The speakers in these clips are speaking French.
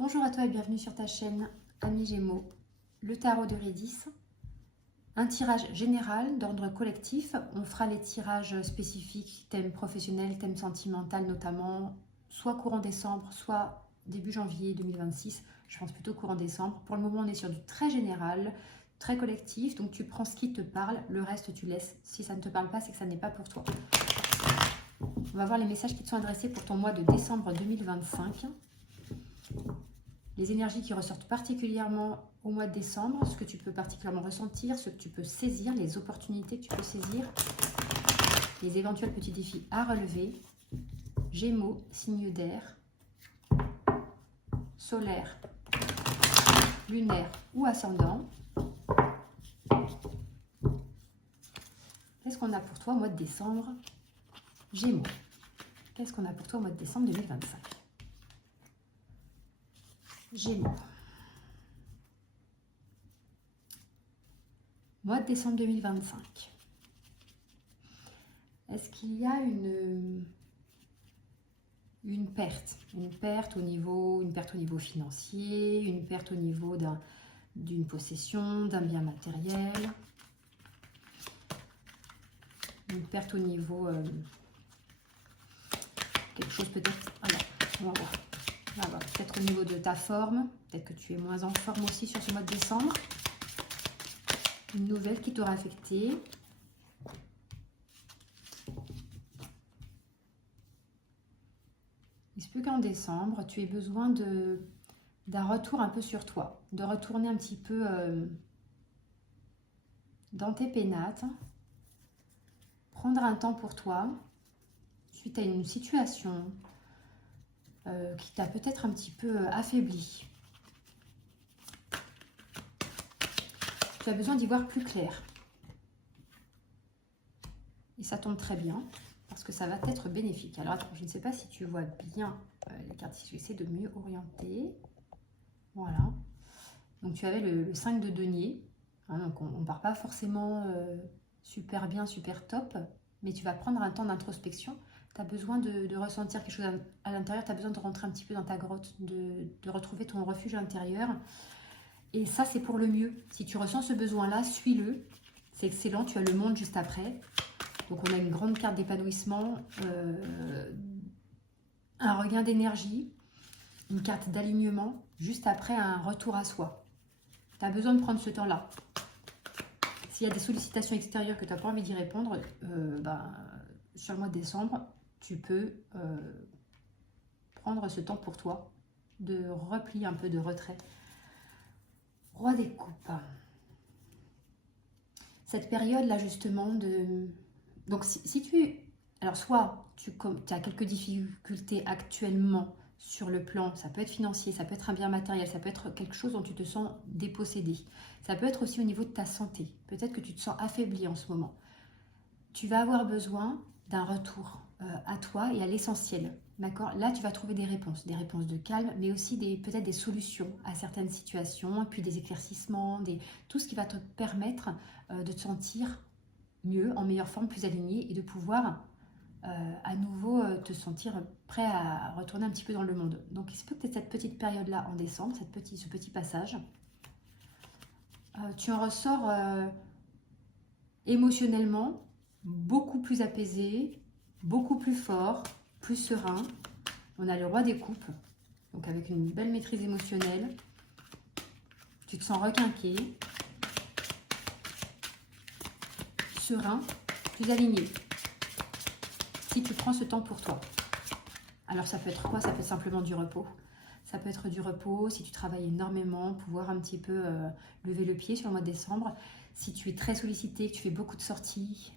Bonjour à toi et bienvenue sur ta chaîne Amis Gémeaux, le tarot de Rédis. Un tirage général d'ordre collectif. On fera les tirages spécifiques, thème professionnel, thème sentimental notamment, soit courant décembre, soit début janvier 2026. Je pense plutôt courant décembre. Pour le moment, on est sur du très général, très collectif. Donc tu prends ce qui te parle, le reste tu laisses. Si ça ne te parle pas, c'est que ça n'est pas pour toi. On va voir les messages qui te sont adressés pour ton mois de décembre 2025. Les énergies qui ressortent particulièrement au mois de décembre, ce que tu peux particulièrement ressentir, ce que tu peux saisir, les opportunités que tu peux saisir, les éventuels petits défis à relever. Gémeaux, signe d'air, solaire, lunaire ou ascendant. Qu'est-ce qu'on a pour toi au mois de décembre? Gémeaux. Qu'est-ce qu'on a pour toi au mois de décembre 2025? Gémeaux. Mois de décembre 2025. Est-ce qu'il y a une perte au niveau financier, une perte au niveau d'une possession, d'un bien matériel, une perte au niveau quelque chose peut-être, alors on va voir. Peut-être au niveau de ta forme, peut-être que tu es moins en forme aussi sur ce mois de décembre. Une nouvelle qui t'aura affecté. Il se peut qu'en décembre, tu aies besoin d'un retour un peu sur toi, de retourner un petit peu dans tes pénates, prendre un temps pour toi, suite à une situation qui t'a peut-être un petit peu affaibli. Tu as besoin d'y voir plus clair. Et ça tombe très bien, parce que ça va être bénéfique. Alors attends, je ne sais pas si tu vois bien les cartes, si je vais essayer de mieux orienter. Voilà. Donc tu avais le 5 de denier. Hein, donc on ne part pas forcément super bien, super top, mais tu vas prendre un temps d'introspection. Tu as besoin de ressentir quelque chose à l'intérieur, tu as besoin de rentrer un petit peu dans ta grotte, de retrouver ton refuge intérieur. Et ça, c'est pour le mieux. Si tu ressens ce besoin-là, suis-le. C'est excellent, tu as le monde juste après. Donc on a une grande carte d'épanouissement, un regain d'énergie, une carte d'alignement, juste après un retour à soi. Tu as besoin de prendre ce temps-là. S'il y a des sollicitations extérieures que tu n'as pas envie d'y répondre, sur le mois de décembre, tu peux prendre ce temps pour toi, de repli, un peu de retrait. Roi des coupes. Cette période-là, justement, donc si tu... Alors, soit tu as quelques difficultés actuellement sur le plan, ça peut être financier, ça peut être un bien matériel, ça peut être quelque chose dont tu te sens dépossédé. Ça peut être aussi au niveau de ta santé. Peut-être que tu te sens affaibli en ce moment. Tu vas avoir besoin d'un retour à toi et à l'essentiel. D'accord? Là, tu vas trouver des réponses de calme, mais aussi peut-être des solutions à certaines situations, puis des éclaircissements, tout ce qui va te permettre de te sentir mieux, en meilleure forme, plus aligné et de pouvoir à nouveau te sentir prêt à retourner un petit peu dans le monde. Donc, il se peut que tu aies cette petite période-là en décembre, ce petit passage. Tu en ressors émotionnellement beaucoup plus apaisé, beaucoup plus fort, plus serein. On a le roi des coupes, donc avec une belle maîtrise émotionnelle. Tu te sens requinqué, serein, plus aligné. Si tu prends ce temps pour toi. Alors ça peut être quoi? Ça peut être simplement du repos. Ça peut être du repos, si tu travailles énormément, pouvoir un petit peu lever le pied sur le mois de décembre. Si tu es très sollicité, que tu fais beaucoup de sorties,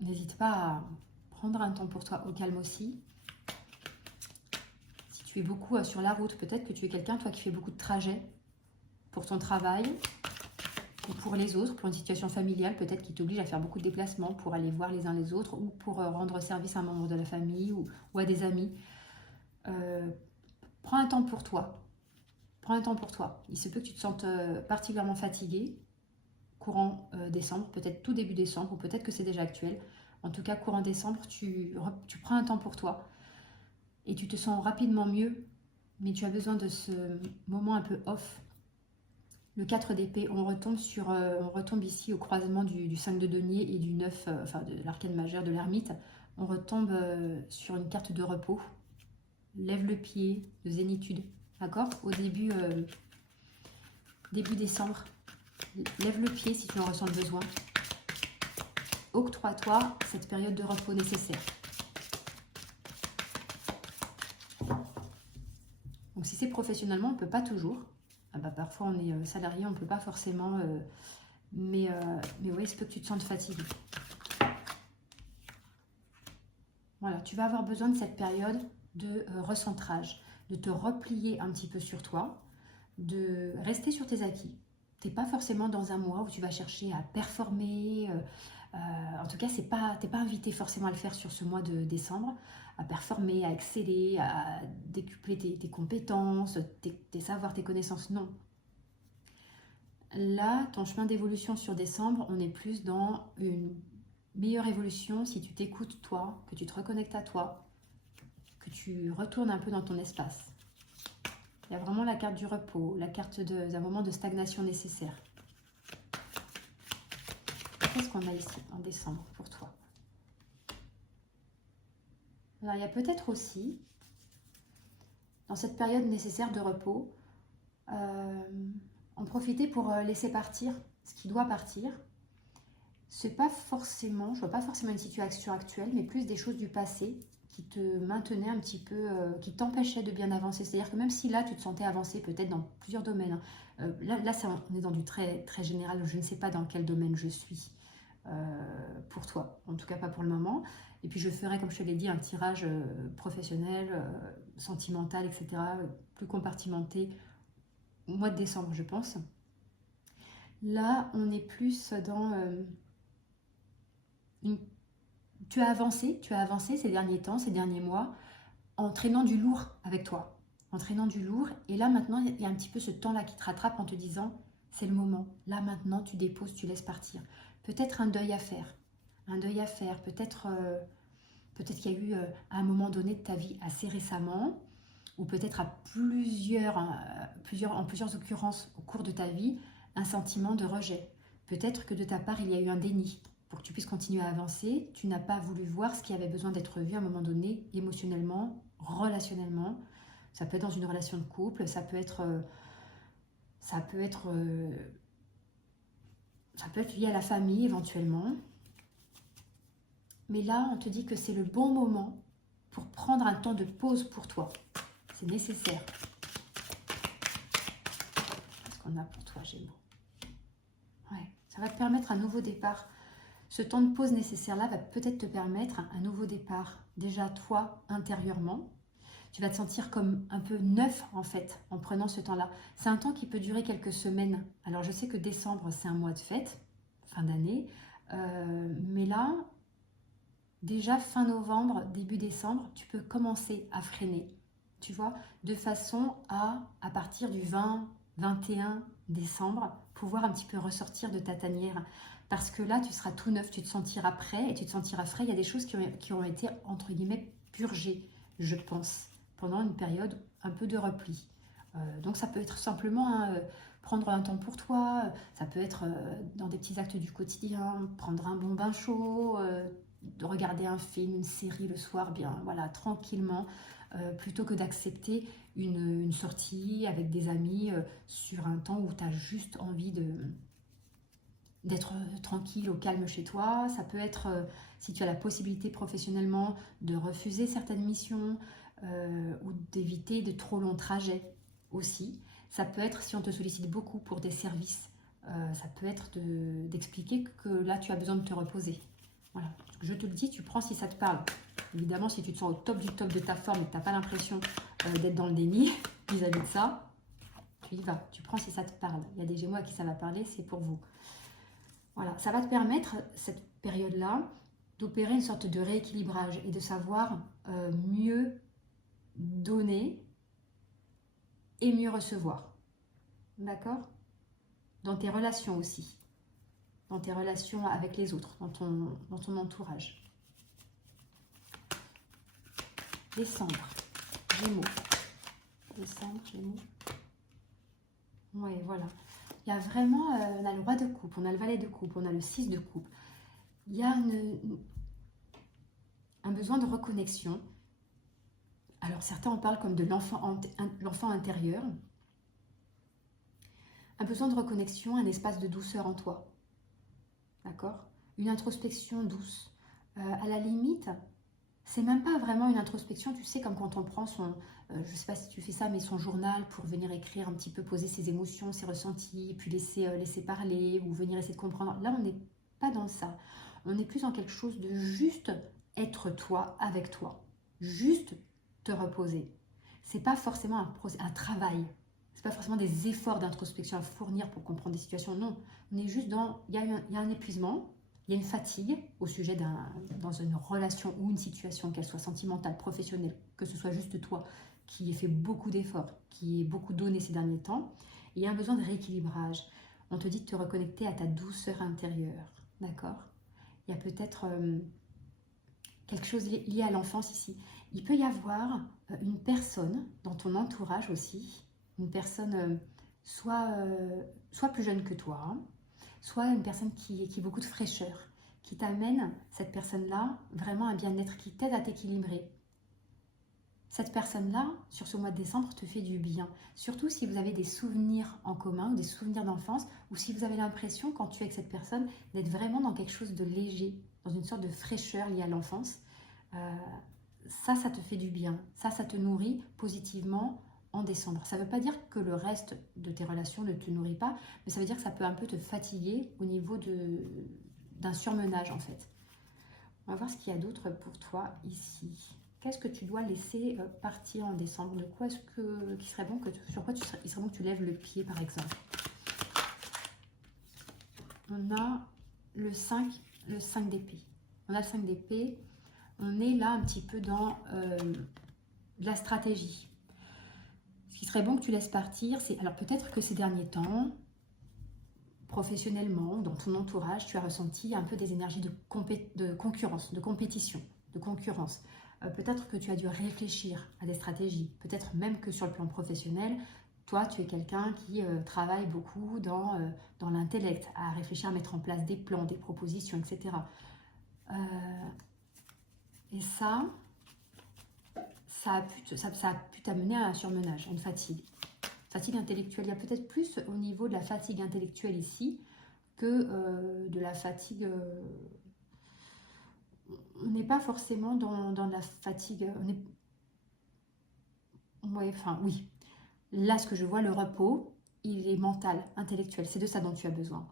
n'hésite pas à prendre un temps pour toi au calme aussi. Si tu es beaucoup sur la route, peut-être que tu es quelqu'un, toi, qui fait beaucoup de trajets pour ton travail ou pour les autres, pour une situation familiale, peut-être qui t'oblige à faire beaucoup de déplacements pour aller voir les uns les autres ou pour rendre service à un membre de la famille ou à des amis. Prends un temps pour toi. Prends un temps pour toi. Il se peut que tu te sentes particulièrement fatigué courant décembre, peut-être tout début décembre, ou peut-être que c'est déjà actuel. En tout cas, courant décembre, tu prends un temps pour toi et tu te sens rapidement mieux mais tu as besoin de ce moment un peu off. Le 4 d'épée, on retombe ici au croisement du 5 de denier et du 9, enfin de l'arcane majeur de l'ermite. On retombe sur une carte de repos. Lève le pied, de zénitude, d'accord? Au début décembre. Lève le pied si tu en ressens le besoin. Octroie-toi cette période de repos nécessaire. Donc si c'est professionnellement, on ne peut pas toujours. Ah bah, parfois on est salarié, on ne peut pas forcément. Mais oui, il se peut que tu te sentes fatigué. Voilà, tu vas avoir besoin de cette période de recentrage, de te replier un petit peu sur toi, de rester sur tes acquis. Tu n'es pas forcément dans un mois où tu vas chercher à performer. En tout cas, tu n'es pas invité forcément à le faire sur ce mois de décembre, à performer, à exceller, à décupler tes compétences, tes savoirs, tes connaissances. Non. Là, ton chemin d'évolution sur décembre, on est plus dans une meilleure évolution si tu t'écoutes toi, que tu te reconnectes à toi, que tu retournes un peu dans ton espace. Il y a vraiment la carte du repos, la carte d'un moment de stagnation nécessaire. Qu'est-ce qu'on a ici en décembre pour toi? Alors, il y a peut-être aussi, dans cette période nécessaire de repos, en profiter pour laisser partir ce qui doit partir. C'est pas forcément, je vois pas forcément une situation actuelle, mais plus des choses du passé qui te maintenaient un petit peu, qui t'empêchaient de bien avancer. C'est-à-dire que même si là, tu te sentais avancer peut-être dans plusieurs domaines, hein, là on est dans du très, très général, je ne sais pas dans quel domaine je suis pour toi, en tout cas pas pour le moment. Et puis je ferai, comme je te l'ai dit, un tirage professionnel, sentimental, etc., plus compartimenté au mois de décembre, je pense. Là, on est plus dans... Tu as avancé ces derniers temps, ces derniers mois, en traînant du lourd avec toi. En traînant du lourd. Et là, maintenant, il y a un petit peu ce temps-là qui te rattrape en te disant, c'est le moment. Là, maintenant, tu déposes, tu laisses partir. Peut-être un deuil à faire. Un deuil à faire. Peut-être qu'il y a eu, à un moment donné de ta vie, assez récemment, ou peut-être en plusieurs occurrences au cours de ta vie, un sentiment de rejet. Peut-être que de ta part, il y a eu un déni. Pour que tu puisses continuer à avancer, tu n'as pas voulu voir ce qui avait besoin d'être vu à un moment donné, émotionnellement, relationnellement. Ça peut être dans une relation de couple, ça peut être lié à la famille éventuellement. Mais là, on te dit que c'est le bon moment pour prendre un temps de pause pour toi. C'est nécessaire. Qu'est-ce qu'on a pour toi, Gémeaux? Ouais, ça va te permettre un nouveau départ. Ce temps de pause nécessaire-là va peut-être te permettre un nouveau départ. Déjà, toi, intérieurement, tu vas te sentir comme un peu neuf, en fait, en prenant ce temps-là. C'est un temps qui peut durer quelques semaines. Alors, je sais que décembre, c'est un mois de fête, fin d'année. Mais là, déjà, fin novembre, début décembre, tu peux commencer à freiner. Tu vois, de façon à partir du 20, 21 décembre, pouvoir un petit peu ressortir de ta tanière. Parce que là, tu seras tout neuf, tu te sentiras prêt et tu te sentiras frais. Il y a des choses qui ont été, entre guillemets, purgées, je pense, pendant une période un peu de repli. Donc ça peut être simplement prendre un temps pour toi, ça peut être dans des petits actes du quotidien, prendre un bon bain chaud, de regarder un film, une série le soir, bien, voilà, tranquillement, plutôt que d'accepter une sortie avec des amis sur un temps où tu as juste envie d'être tranquille, au calme chez toi. Ça peut être, si tu as la possibilité professionnellement de refuser certaines missions ou d'éviter de trop longs trajets aussi. Ça peut être, si on te sollicite beaucoup pour des services, ça peut être d'expliquer que là, tu as besoin de te reposer. Voilà, je te le dis, tu prends si ça te parle. Évidemment, si tu te sens au top du top de ta forme et que tu n'as pas l'impression d'être dans le déni vis-à-vis de ça, tu y vas. Tu prends si ça te parle. Il y a des Gémeaux à qui ça va parler, c'est pour vous. Voilà, ça va te permettre, cette période-là, d'opérer une sorte de rééquilibrage et de savoir mieux donner et mieux recevoir. D'accord? Dans tes relations aussi. Dans tes relations avec les autres, dans ton entourage. Décembre, Gémeaux. Décembre, Gémeaux. Oui, voilà. Il y a vraiment, on a le roi de coupe, on a le valet de coupe, on a le 6 de coupe. Il y a un besoin de reconnexion. Alors certains en parlent comme de l'enfant intérieur. Un besoin de reconnexion, un espace de douceur en toi. D'accord? Une introspection douce. À la limite, c'est même pas vraiment une introspection, tu sais, comme quand on prend son, je sais pas si tu fais ça, mais son journal pour venir écrire un petit peu, poser ses émotions, ses ressentis, et puis laisser parler, ou venir essayer de comprendre. Là, on n'est pas dans ça. On est plus dans quelque chose de juste être toi, avec toi. Juste te reposer. C'est pas forcément un travail. C'est pas forcément des efforts d'introspection à fournir pour comprendre des situations. Non, on est juste dans, il y a un épuisement, il y a une fatigue au sujet dans une relation ou une situation, qu'elle soit sentimentale, professionnelle, que ce soit juste toi qui ait fait beaucoup d'efforts, qui ait beaucoup donné ces derniers temps. Il y a un besoin de rééquilibrage. On te dit de te reconnecter à ta douceur intérieure. D'accord? Il y a peut-être quelque chose lié à l'enfance ici. Il peut y avoir une personne dans ton entourage aussi, une personne soit plus jeune que toi, hein, soit une personne qui a beaucoup de fraîcheur, qui t'amène, cette personne-là, vraiment un bien-être, qui t'aide à t'équilibrer. Cette personne-là, sur ce mois de décembre, te fait du bien. Surtout si vous avez des souvenirs en commun, ou des souvenirs d'enfance, ou si vous avez l'impression, quand tu es avec cette personne, d'être vraiment dans quelque chose de léger, dans une sorte de fraîcheur liée à l'enfance. Ça te fait du bien. Ça te nourrit positivement en décembre. Ça ne veut pas dire que le reste de tes relations ne te nourrit pas, mais ça veut dire que ça peut un peu te fatiguer au niveau d'un surmenage en fait. On va voir ce qu'il y a d'autre pour toi ici. Qu'est-ce que tu dois laisser partir en décembre? De quoi est-ce que qui serait bon sur quoi il serait bon que tu lèves le pied par exemple? On a le 5 d'épée. On a le 5 d'épée. On est là un petit peu dans de la stratégie. Ce qui serait bon que tu laisses partir, c'est alors peut-être que ces derniers temps, professionnellement, dans ton entourage, tu as ressenti un peu des énergies de concurrence, de compétition, de concurrence. Peut-être que tu as dû réfléchir à des stratégies. Peut-être même que sur le plan professionnel, toi, tu es quelqu'un qui travaille beaucoup dans l'intellect, à réfléchir, à mettre en place des plans, des propositions, etc. Et ça a pu t'amener à un surmenage, à une fatigue. Fatigue intellectuelle. Il y a peut-être plus au niveau de la fatigue intellectuelle ici que de la fatigue. On n'est pas forcément dans la fatigue. Ouais, enfin, oui. Là, ce que je vois, le repos, il est mental, intellectuel. C'est de ça dont tu as besoin.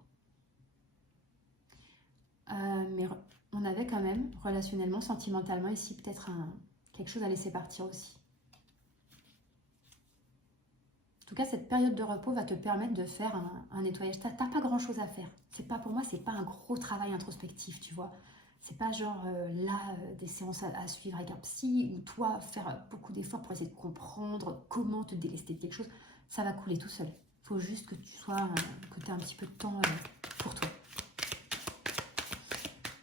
Mais on avait quand même, relationnellement, sentimentalement, ici, peut-être quelque chose à laisser partir aussi. En tout cas, cette période de repos va te permettre de faire un nettoyage. Tu n'as pas grand-chose à faire. Pour moi, c'est pas un gros travail introspectif, tu vois. C'est pas genre des séances à suivre avec un psy ou toi faire beaucoup d'efforts pour essayer de comprendre comment te délester de quelque chose. Ça va couler tout seul. Il faut juste que tu aies un petit peu de temps pour toi.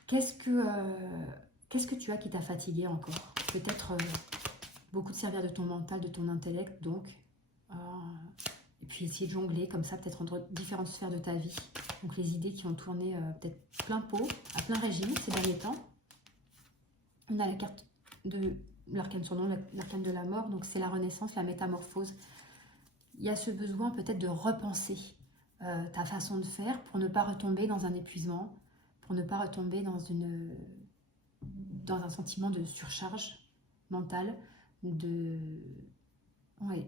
Qu'est-ce que tu as qui t'a fatigué encore? Peut-être beaucoup de servir de ton mental, de ton intellect, donc. Et puis essayer de jongler comme ça, peut-être entre différentes sphères de ta vie. Donc les idées qui ont tourné peut-être plein pot, à plein régime ces derniers temps. On a la carte de l'arcane sur nom, l'arcane de la mort, donc c'est la renaissance, la métamorphose. Il y a ce besoin peut-être de repenser ta façon de faire pour ne pas retomber dans un épuisement, pour ne pas retomber dans un sentiment de surcharge mentale, oui.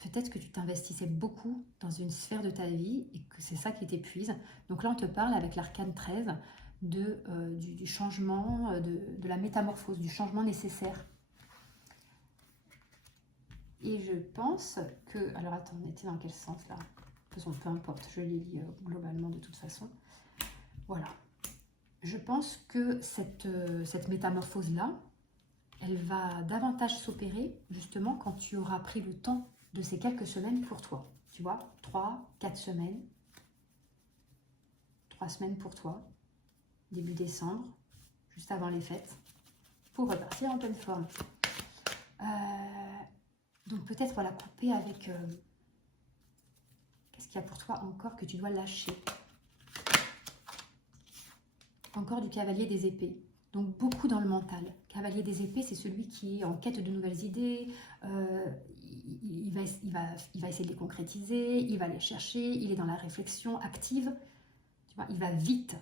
Peut-être que tu t'investissais beaucoup dans une sphère de ta vie et que c'est ça qui t'épuise. Donc là, on te parle avec l'arcane 13 du changement, de la métamorphose, du changement nécessaire. Et je pense que... Alors attends, on était dans quel sens là? De toute façon, peu importe, je les lis globalement de toute façon. Voilà. Je pense que cette métamorphose-là, elle va davantage s'opérer justement quand tu auras pris le temps de ces quelques semaines pour toi. Tu vois, 3-4 semaines. 3 semaines pour toi. Début décembre, juste avant les fêtes, pour repartir en pleine forme. Donc peut-être, voilà, couper avec... qu'est-ce qu'il y a pour toi encore que tu dois lâcher? Encore du cavalier des épées. Donc beaucoup dans le mental. Cavalier des épées, c'est celui qui est en quête de nouvelles idées. Il va essayer de les concrétiser, il va les chercher, il est dans la réflexion active. Tu vois, il va vite.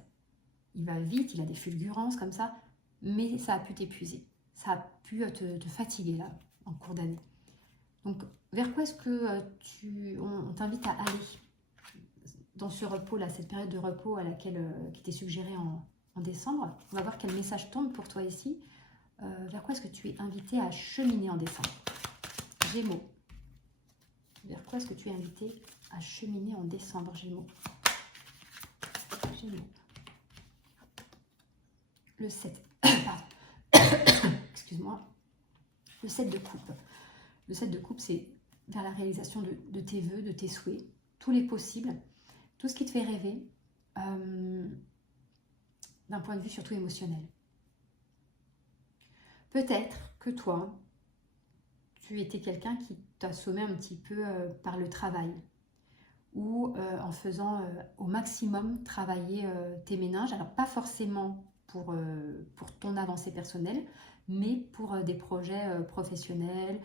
Il va vite, il a des fulgurances comme ça. Mais ça a pu t'épuiser. Ça a pu te fatiguer là, en cours d'année. Donc, vers quoi est-ce que on t'invite à aller dans ce repos-là, cette période de repos à laquelle qui t'est suggérée en décembre? On va voir quel message tombe pour toi ici. Vers quoi est-ce que tu es invité à cheminer en décembre? Gémeaux. Vers quoi est-ce que tu es invité à cheminer en décembre, Gémeaux? Gémeaux. Le 7. Pardon. Excuse-moi. Le 7 de coupe. Le 7 de coupe, c'est vers la réalisation de tes vœux, de tes souhaits, tous les possibles, tout ce qui te fait rêver, d'un point de vue surtout émotionnel. Peut-être que toi, tu étais quelqu'un qui t'assommait un petit peu par le travail ou en faisant au maximum travailler tes méninges. Alors pas forcément pour ton avancée personnelle, mais pour des projets professionnels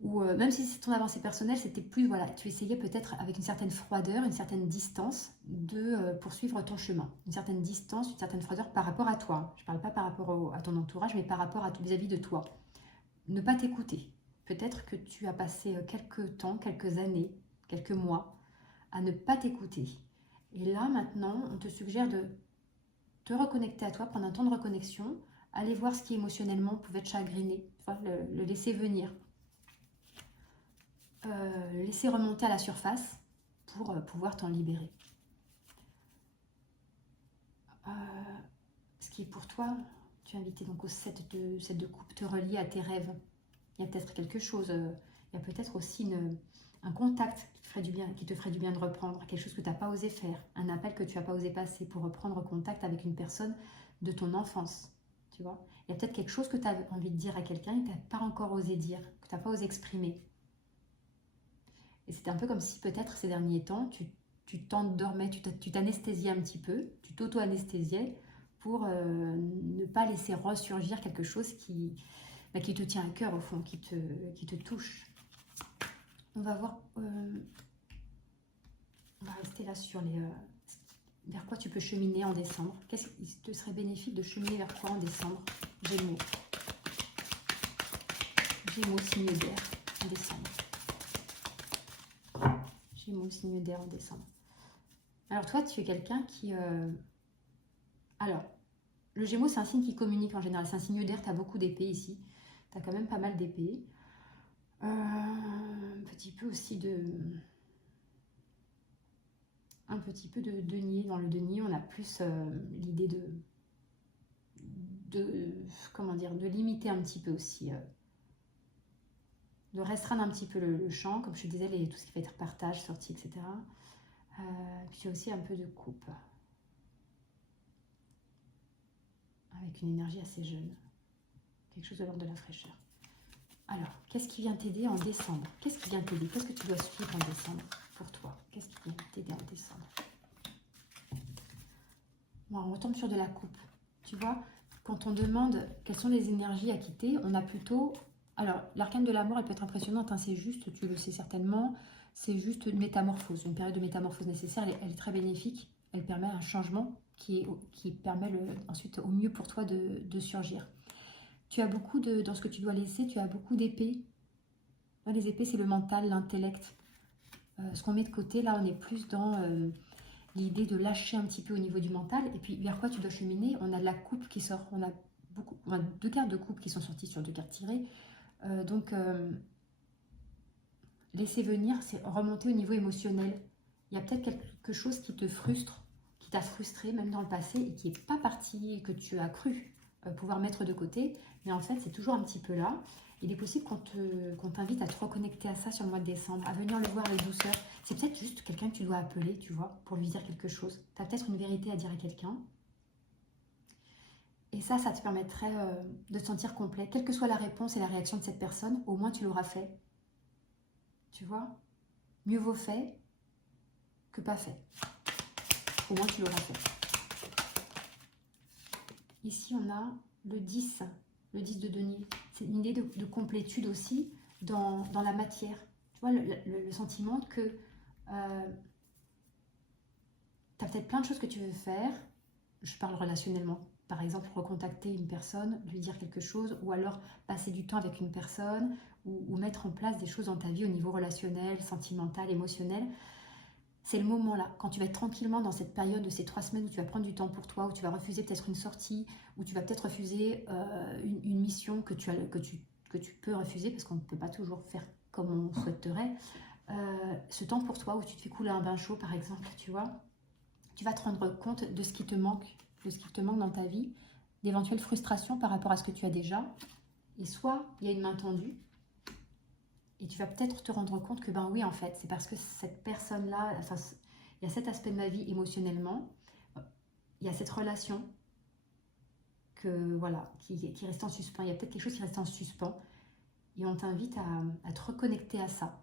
ou même si c'est ton avancée personnelle, c'était plus, voilà, tu essayais peut-être avec une certaine froideur, une certaine distance de poursuivre ton chemin. Une certaine distance, une certaine froideur par rapport à toi. Je ne parle pas par rapport à ton entourage, mais par rapport à vis-à-vis de toi. Ne pas t'écouter. Peut-être que tu as passé quelques temps, quelques années, quelques mois à ne pas t'écouter. Et là, maintenant, on te suggère de te reconnecter à toi, prendre un temps de reconnexion, aller voir ce qui émotionnellement pouvait te chagriner, le laisser venir. Laisser remonter à la surface pour pouvoir t'en libérer. Ce qui est pour toi, tu es invité donc au 7 de coupe, te relier à tes rêves. Il y a peut-être quelque chose, il y a peut-être aussi un contact qui te ferait du bien de reprendre, quelque chose que tu n'as pas osé faire, un appel que tu n'as pas osé passer pour reprendre contact avec une personne de ton enfance. Tu vois, il y a peut-être quelque chose que tu as envie de dire à quelqu'un et que tu n'as pas encore osé dire, que tu n'as pas osé exprimer. Et c'était un peu comme si peut-être ces derniers temps, tu t'endormais, tu t'anesthésiais un petit peu, tu t'auto-anesthésiais pour ne pas laisser ressurgir quelque chose qui te tient à cœur au fond, qui te touche. On va voir, on va rester là sur vers quoi tu peux cheminer en décembre. Qu'est-ce qui te serait bénéfique de cheminer vers quoi en décembre? Gémeaux. Gémeaux, signe d'air en décembre. Gémeaux, signe d'air en décembre. Alors toi, tu es quelqu'un qui... Alors, le Gémeaux, c'est un signe qui communique en général. C'est un signe d'air, tu as beaucoup d'épées ici. Tu as quand même pas mal d'épées. Un petit peu aussi un petit peu de denier. Dans le denier, on a plus l'idée comment dire, de limiter un petit peu aussi, de restreindre un petit peu le champ, comme je te disais, tout ce qui va être partage, sortie, etc. Puis il y a aussi un peu de coupe, avec une énergie assez jeune, quelque chose de l'ordre de la fraîcheur. Alors, qu'est-ce qui vient t'aider en décembre? Qu'est-ce qui vient t'aider? Qu'est-ce que tu dois suivre en décembre pour toi? Qu'est-ce qui vient t'aider en décembre? Bon, on retombe sur de la coupe. Tu vois, quand on demande quelles sont les énergies à quitter, on a plutôt... Alors, l'arcane de la mort, elle peut être impressionnante, hein, c'est juste, tu le sais certainement, c'est juste une métamorphose, une période de métamorphose nécessaire, elle est très bénéfique, elle permet un changement qui permet ensuite au mieux pour toi de surgir. Tu as beaucoup dans ce que tu dois laisser, tu as beaucoup d'épées. Les épées, c'est le mental, l'intellect. Ce qu'on met de côté, là, on est plus dans l'idée de lâcher un petit peu au niveau du mental. Et puis, vers quoi tu dois cheminer? On a de la coupe qui sort. On a 2 cartes de coupe qui sont sorties sur 2 cartes tirées. Laisser venir, c'est remonter au niveau émotionnel. Il y a peut-être quelque chose qui te frustre, qui t'a frustré, même dans le passé, et qui n'est pas parti, que tu as cru pouvoir mettre de côté. Mais en fait, c'est toujours un petit peu là. Il est possible qu'on t'invite à te reconnecter à ça sur le mois de décembre, à venir le voir avec douceur. C'est peut-être juste quelqu'un que tu dois appeler, tu vois, pour lui dire quelque chose. Tu as peut-être une vérité à dire à quelqu'un. Et ça te permettrait de te sentir complet. Quelle que soit la réponse et la réaction de cette personne, au moins tu l'auras fait. Tu vois? Mieux vaut fait que pas fait. Au moins, tu l'auras fait. Ici, on a le 10 de denier. C'est une idée de complétude aussi dans la matière. Tu vois, le sentiment que tu as peut-être plein de choses que tu veux faire. Je parle relationnellement. Par exemple, recontacter une personne, lui dire quelque chose, ou alors passer du temps avec une personne, ou mettre en place des choses dans ta vie au niveau relationnel, sentimental, émotionnel. C'est le moment là, quand tu vas être tranquillement dans cette période de ces 3 semaines où tu vas prendre du temps pour toi, où tu vas refuser peut-être une sortie, où tu vas peut-être refuser une mission que tu peux refuser parce qu'on ne peut pas toujours faire comme on souhaiterait. Ce temps pour toi où tu te fais couler un bain chaud par exemple, tu vois, tu vas te rendre compte de ce qui te manque, dans ta vie, d'éventuelles frustrations par rapport à ce que tu as déjà. Et soit il y a une main tendue, et tu vas peut-être te rendre compte que ben oui, en fait, c'est parce que cette personne-là, enfin, il y a cet aspect de ma vie émotionnellement, il y a cette relation que voilà, qui reste en suspens. Il y a peut-être quelque chose qui reste en suspens. Et on t'invite à te reconnecter à ça.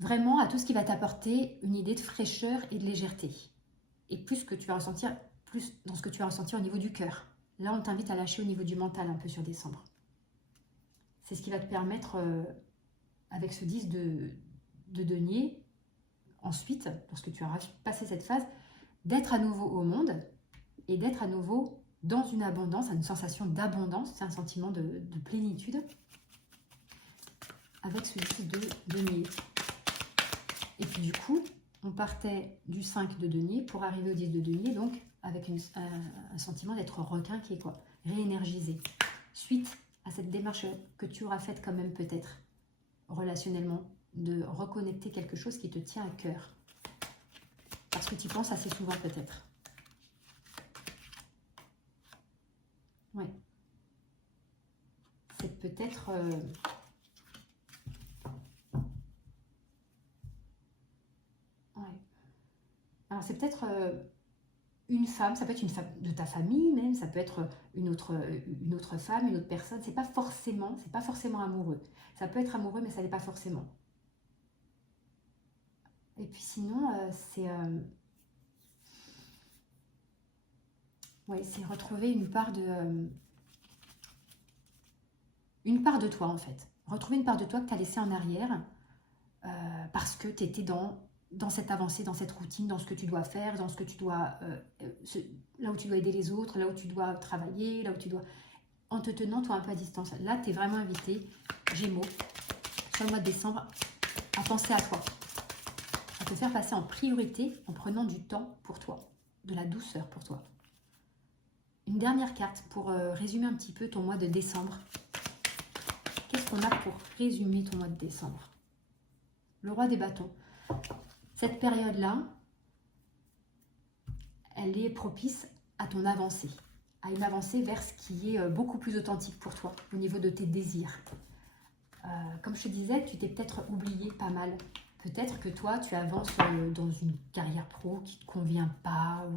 Vraiment à tout ce qui va t'apporter une idée de fraîcheur et de légèreté. Et plus que tu vas ressentir, plus dans ce que tu vas ressentir au niveau du cœur. Là, on t'invite à lâcher au niveau du mental un peu sur décembre. C'est ce qui va te permettre, avec ce 10 de denier, ensuite, lorsque tu auras passé cette phase, d'être à nouveau au monde et d'être à nouveau dans une abondance, une sensation d'abondance, c'est un sentiment de plénitude avec ce 10 de denier. Et puis du coup, on partait du 5 de denier pour arriver au 10 de denier, donc avec un sentiment d'être requin qui est quoi? Réénergisé. Suite à cette démarche que tu auras faite quand même peut-être relationnellement, de reconnecter quelque chose qui te tient à cœur. Parce que tu y penses assez souvent peut-être. Ouais. C'est peut-être... ouais. Alors c'est peut-être une femme, ça peut être une femme de ta famille même, ça peut être une autre femme, une autre personne. C'est pas forcément amoureux. Ça peut être amoureux, mais ça n'est pas forcément. Et puis sinon, c'est retrouver une part de toi en fait. Retrouver une part de toi que tu as laissée en arrière parce que tu étais dans cette avancée, dans cette routine, dans ce que tu dois faire, dans ce que tu dois, là où tu dois aider les autres, là où tu dois travailler, là où tu dois, en te tenant toi un peu à distance. Là, tu es vraiment invité, Gémeaux, sur le mois de décembre, à penser à toi, à te faire passer en priorité en prenant du temps pour toi, de la douceur pour toi. Une dernière carte pour résumer un petit peu ton mois de décembre. Qu'est-ce qu'on a pour résumer ton mois de décembre? Le roi des bâtons. Cette période-là, elle est propice à ton avancée, à une avancée vers ce qui est beaucoup plus authentique pour toi, au niveau de tes désirs. Comme je te disais, tu t'es peut-être oublié pas mal. Peut-être que toi, tu avances dans une carrière pro qui ne te convient pas,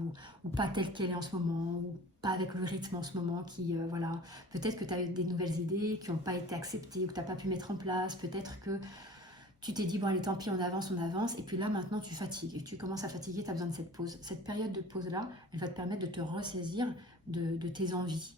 ou pas telle qu'elle est en ce moment, ou pas avec le rythme en ce moment, voilà. Peut-être que tu as eu des nouvelles idées qui n'ont pas été acceptées, ou que tu n'as pas pu mettre en place. Peut-être que tu t'es dit, bon allez, tant pis, on avance, et puis là, maintenant, tu fatigues, et tu commences à fatiguer, tu as besoin de cette pause. Cette période de pause-là, elle va te permettre de te ressaisir de tes envies,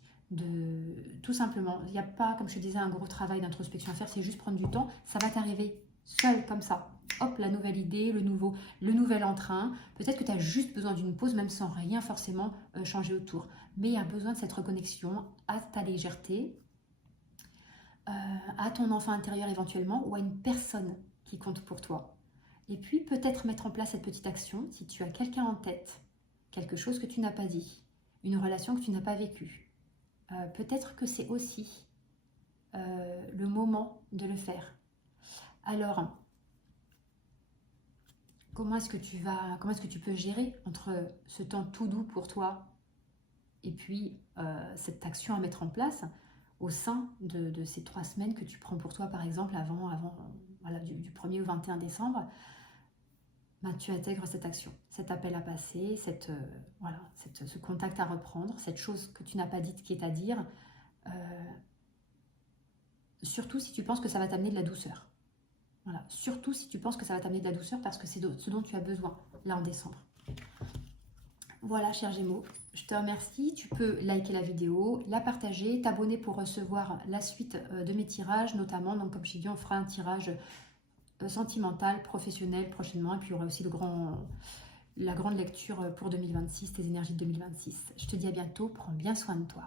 tout simplement. Il n'y a pas, comme je te disais, un gros travail d'introspection à faire, c'est juste prendre du temps, ça va t'arriver seul, comme ça. Hop, la nouvelle idée, le nouvel entrain. Peut-être que tu as juste besoin d'une pause, même sans rien forcément changer autour. Mais il y a besoin de cette reconnexion à ta légèreté, à ton enfant intérieur éventuellement, ou à une personne qui compte pour toi. Et puis peut-être mettre en place cette petite action si tu as quelqu'un en tête, quelque chose que tu n'as pas dit, une relation que tu n'as pas vécue. Peut-être que c'est aussi le moment de le faire. Alors, comment est-ce que tu peux gérer entre ce temps tout doux pour toi et puis cette action à mettre en place au sein de ces 3 semaines que tu prends pour toi, par exemple, avant voilà, du 1er au 21 décembre, ben, tu intègres cette action, cet appel à passer, ce contact à reprendre, cette chose que tu n'as pas dite qui est à dire, surtout si tu penses que ça va t'amener de la douceur. Voilà. Surtout si tu penses que ça va t'amener de la douceur parce que c'est ce dont tu as besoin là en décembre. Voilà, cher Gémeaux, je te remercie. Tu peux liker la vidéo, la partager, t'abonner pour recevoir la suite de mes tirages, notamment. Donc, comme je t'ai dit, on fera un tirage sentimental, professionnel prochainement. Et puis, il y aura aussi la grande lecture pour 2026, tes énergies de 2026. Je te dis à bientôt. Prends bien soin de toi.